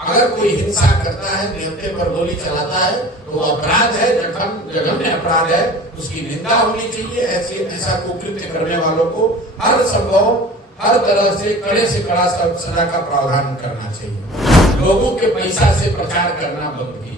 अगर कोई हिंसा करता है, नेता पर गोली चलाता है तो वो अपराध है, जघन्य अपराध है, उसकी निंदा होनी चाहिए। ऐसा कुकृत्य करने वालों को हर संभव हर तरह से कड़े से कड़ा सजा का प्रावधान करना चाहिए। लोगों के पैसा से प्रचार करना बंद कीजिए।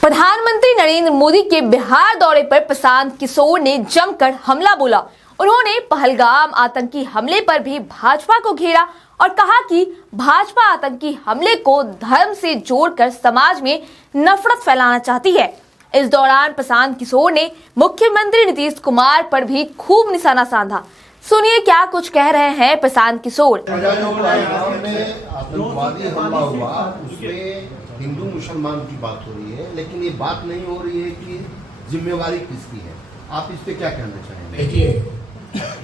प्रधानमंत्री नरेंद्र मोदी के बिहार दौरे पर प्रशांत किशोर ने जमकर हमला बोला। उन्होंने पहलगाम आतंकी हमले पर भी भाजपा को घेरा और कहा कि भाजपा आतंकी हमले को धर्म से जोड़कर समाज में नफरत फैलाना चाहती है। इस दौरान प्रशांत किशोर ने मुख्यमंत्री नीतीश कुमार पर भी खूब निशाना साधा। सुनिए क्या कुछ कह रहे हैं प्रशांत किशोर। आतंकवादी हमला हुआ, उसमें हिंदू मुसलमान की बात हो रही है, लेकिन ये बात नहीं हो रही है कि जिम्मेवारी किसकी है। आप इस पे क्या कहना चाहेंगे? देखिए,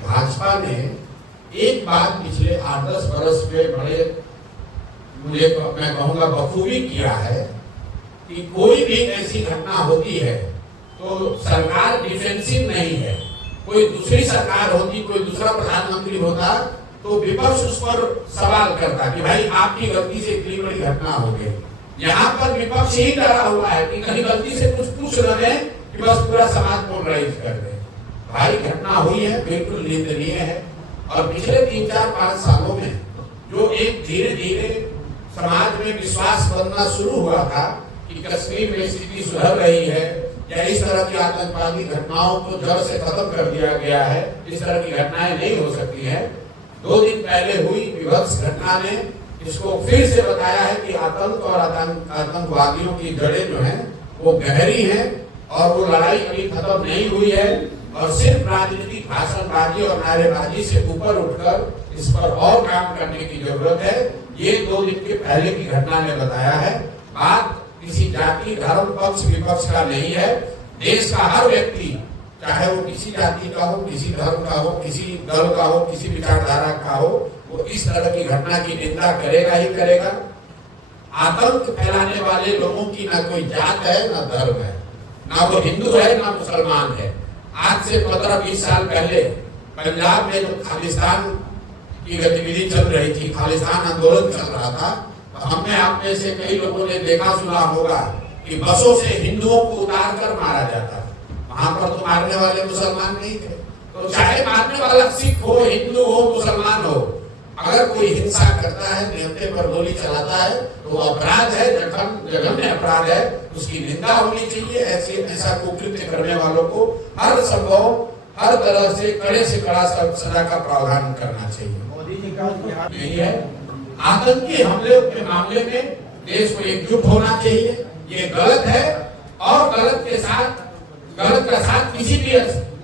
भाजपा ने एक बात पिछले 8-10 वर्ष में मैं कहूँगा बखूबी किया है कि कोई भी ऐसी घटना होती है तो सरकार डिफेंसिव नहीं है। कोई दूसरी सरकार होती, कोई दूसरा प्रधानमंत्री होता तो विपक्ष उस पर सवाल करता कि भाई आपकी गलती से इतनी बड़ी घटना हो गई। यहाँ पर विपक्ष ही डरा हुआ है कि कहीं गलती से कुछ पूछ न दें कि बस पूरा समाज पोलराइज कर दे। भाई घटना हुई है, बिल्कुल निंदनीय है। और पिछले 3-4-5 सालों में जो एक धीरे धीरे समाज में विश्वास बनना शुरू हुआ था कि कश्मीर में स्थिति सुधर रही है या इस तरह की आतंकवादी घटनाओं को जड़ से खत्म कर दिया गया है, इस तरह की घटनाएं नहीं हो सकती है। 2 दिन पहले हुई विभत्स घटना ने इसको फिर से बताया है कि आतंक और आतंकवादियों की जड़ें जो हैं वो गहरी हैं और वो लड़ाई अभी खत्म नहीं हुई है। और सिर्फ राजनीतिक भाषणबाजी और नारेबाजी से ऊपर उठकर इस पर और काम करने की जरूरत है। ये 2 दिन के पहले की घटना ने बताया है। बात किसी जाति, धर्म, पक्ष विपक्ष का नहीं है। देश का हर व्यक्ति, चाहे वो किसी जाति का हो, किसी धर्म का हो, किसी दल का हो, किसी विचारधारा का हो, वो इस तरह की घटना की निंदा करेगा ही करेगा। आतंक फैलाने वाले लोगों की ना कोई जात है, ना धर्म है, ना वो हिंदू है, ना मुसलमान है। आज से 15-20 साल पहले पंजाब में जो खालिस्तान की गतिविधि चल रही थी, खालिस्तान आंदोलन चल रहा था, तो हमने आप में से कई लोगों ने देखा सुना होगा कि बसों से हिंदुओं को उतार कर मारा जाता। वहां पर तो मारने वाले मुसलमान नहीं थे। तो चाहे मारने वाला सिख हो, हिंदू हो, मुसलमान हो, अगर कोई हिंसा करता है, नेता पर गोली चलाता है तो वो अपराध है, जघन्य अपराध है, उसकी निंदा होनी चाहिए। ऐसा कुकृत्य करने वालों को हर संभव हर तरह से कड़े से कड़ा सजा का प्रावधान करना चाहिए। मोदी जी का यही है। आतंकी हमले के मामले में देश को एकजुट होना चाहिए। ये गलत है और गलत का साथ किसी भी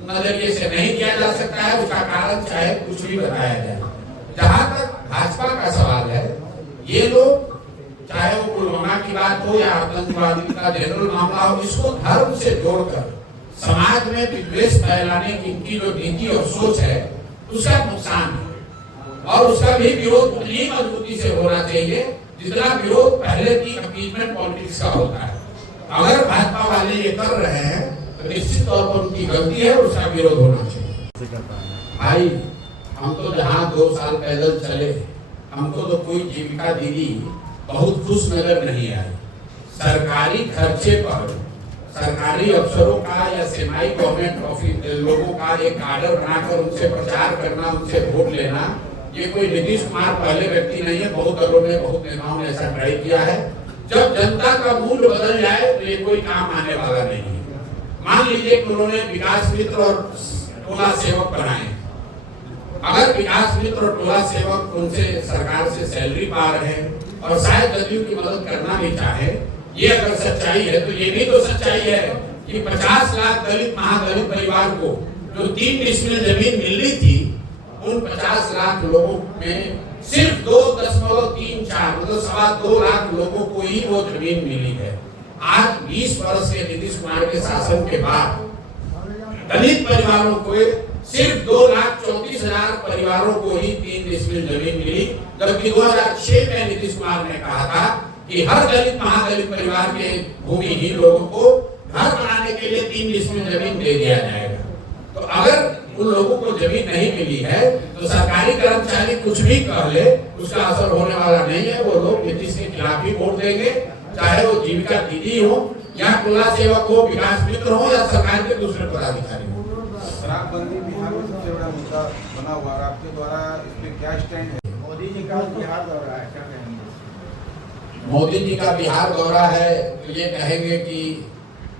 नजरिए से नहीं किया जा सकता है। उसका कारण चाहे कुछ भी बताया जाए। जहां तक भाजपा का सवाल है, ये लोग चाहे वो पुलवामा की बात हो या आतंकवादी का जनरल मामला हो, इसको धर्म से जोड़कर समाज में विद्वेष फैलाने की इनकी जो नीति और सोच है उसका नुकसान है। और उसका भी विरोध उतनी मजबूती से होना चाहिए जितना विरोध पहले की अपीजमेंट पॉलिटिक्स का होता है। अगर भाजपा वाले ये कर रहे हैं तो निश्चित तौर पर उनकी गलती है, उसका विरोध होना चाहिए। भाई हम तो जहाँ 2 साल पैदल चले, हमको तो कोई जीविका दीदी बहुत खुश नजर नहीं आई। सरकारी खर्चे पर सरकारी अफसरों का या सेमी गवर्नमेंट ऑफिस लोगों का एक आर्डर बनाकर उनसे प्रचार करना, उनसे वोट लेना, ये कोई नीतीश कुमार पहले व्यक्ति नहीं है। बहुत दलों ने, बहुत नेताओं ने ऐसा ट्राई किया है। जब जनता का मूड बदल जाए तो ये कोई काम आने वाला नहीं है। मान लीजिए कि उन्होंने विकास मित्र और टोला सेवक बनाए। अगर विकास मित्र और टोला सेवक उनसे सरकार से सैलरी पा रहे हैं और शायद जदयू की मदद करना भी चाहे, ये अगर सच्चाई है तो ये भी तो सच्चाई है कि 50 लाख दलित महादलित परिवार को जो 3 डिसमिल जमीन मिल रही थी, उन 50 लाख लोगों में सिर्फ 2.34 मतलब 2.25 लाख लोगों को ही वो जमीन मिली है। आज 20 वर्ष के नीतीश कुमार के शासन के बाद दलित परिवारों को सिर्फ 2,34,000 परिवारों को ही 3 डिसमिल जमीन मिली, जबकि 2006 में नीतीश कुमार ने कहा था कि हर दलित महादलित परिवार के भूमिहीन लोगों को घर बनाने के लिए 3 डिसमिल जमीन दे दिया जाएगा। तो अगर उन लोगों को जमीन नहीं मिली है तो सरकारी कर्मचारी कुछ भी कह ले उसका असर होने वाला नहीं है। वो लोग नीतीश के खिलाफ ही वोट देंगे, चाहे वो जीविका दीदी हो या खुला सेवक हो, विकास मित्र हो या सरकार के दूसरे पदाधिकारी हो। शराबबंदी बिहार में सबसे बड़ा मुद्दा बना हुआ है, आपके द्वारा इस पे क्या स्टैंड है? मोदी जी का बिहार दौरा है, क्या कहेंगे? मोदी जी का बिहार दौरा है तो ये कहेंगे कि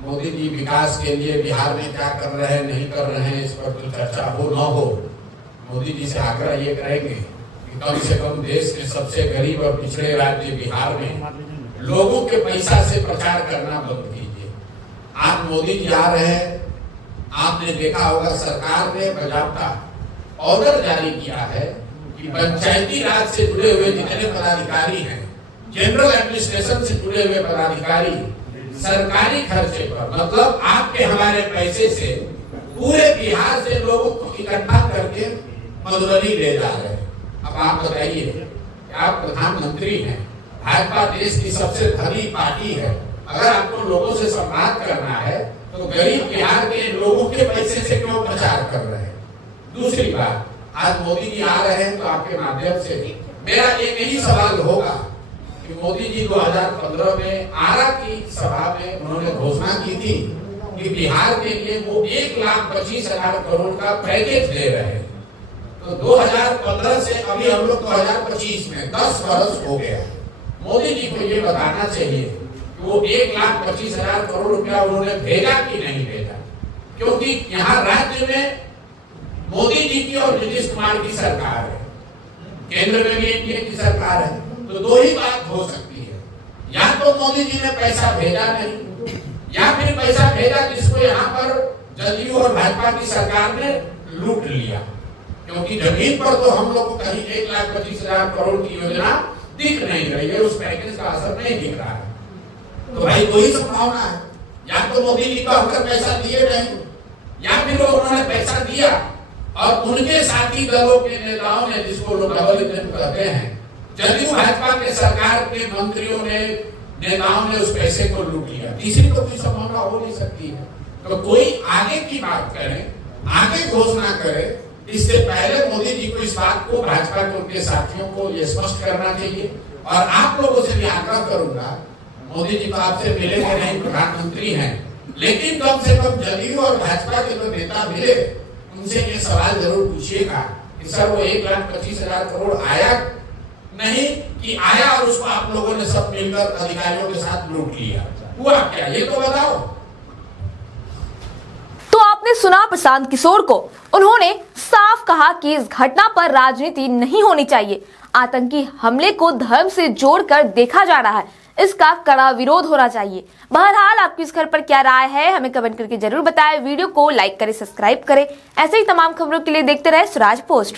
मोदी जी विकास के लिए बिहार में क्या कर रहे हैं नहीं कर रहे हैं इस पर तो चर्चा हो न हो। मोदी जी से आग्रह ये करेंगे कि कम से कम देश के सबसे गरीब और पिछड़े राज्य बिहार में लोगों के पैसा से प्रचार करना बंद कीजिए। आज मोदी जी आ रहे हैं, आपने देखा होगा सरकार ने बाकायदा ऑर्डर जारी किया है कि पंचायती राज से जुड़े हुए जितने पदाधिकारी हैं, जनरल एडमिनिस्ट्रेशन से जुड़े हुए पदाधिकारी सरकारी खर्चे पर, मतलब आपके हमारे पैसे से पूरे बिहार से लोगों को इकट्ठा करके मधुबनी ले जा रहे हैं। अब आप बताइए कि आप प्रधानमंत्री हैं, भाजपा देश की सबसे धनी पार्टी है, अगर आपको लोगों से संवाद करना है तो गरीब बिहार के लोगों के पैसे से क्यों प्रचार कर रहे हैं? दूसरी बात, आज मोदी जी आ रहे हैं तो आपके माध्यम से मेरा एक ही सवाल होगा कि मोदी जी 2015 में आरा की सभा में उन्होंने घोषणा की थी कि बिहार के लिए वो 1,25,000 करोड़ का पैकेज दे रहे हैं। तो 2015 से अभी हम लोग 2025 में 10 वर्ष हो गया। मोदी जी को ये बताना चाहिए कि वो 1,25,000 करोड़ रुपया उन्होंने भेजा कि नहीं भेजा, क्योंकि यहाँ राज्य में मोदी जी की और नीतीश कुमार की सरकार है, केंद्र में भी एनडीए की सरकार है। तो दो ही बात हो सकती है, या तो मोदी जी ने पैसा भेजा नहीं या फिर पैसा भेजा जिसको यहाँ पर जदयू और भाजपा की सरकार ने लूट लिया, क्योंकि जमीन पर तो हम लोग को कहीं 1,25,000 करोड़ की योजना दिख नहीं रही है, उस पैकेज का असर नहीं दिख रहा है। तो भाई वही संभावना है, या तो मोदी जी को हमको पैसा दिए नहीं या फिर उन्होंने पैसा दिया और उनके साथी दलों के नेताओं ने, जिसको लोग डबल इंजन कहते हैं, जदयू भाजपा के सरकार के मंत्रियों ने, नेताओं ने उस पैसे को लूट लिया। तीसरी तो कोई संभावना हो नहीं सकती है। तो कोई आगे की बात करे, आगे घोषणा करे, इससे पहले मोदी जी को इस बात को भाजपा के उनके साथियों को ये स्पष्ट करना चाहिए। और आप लोगों से भी आग्रह करूंगा, मोदी जी तो आपसे मिलेंगे नहीं, प्रधानमंत्री हैं, लेकिन कम से कम जदयू और भाजपा के जो नेता मिले उनसे ये सवाल जरूर पूछिएगा कि सर वो 1,25,000 करोड़ आया नहीं कि आया और उसको आप लोगों ने सब मिलकर अधिकारियों के साथ लूट लिया, हुआ क्या, ये तो बताओ। तो आपने सुना प्रशांत किशोर को, उन्होंने साफ कहा कि इस घटना पर राजनीति नहीं होनी चाहिए। आतंकी हमले को धर्म से जोड़कर देखा जा रहा है, इसका कड़ा विरोध होना चाहिए। बहरहाल आपकी इस खबर पर क्या राय है हमें कमेंट करके जरूर बताएं। वीडियो को लाइक करें, सब्सक्राइब करें। ऐसे ही तमाम खबरों के लिए देखते रहे स्वराज पोस्ट।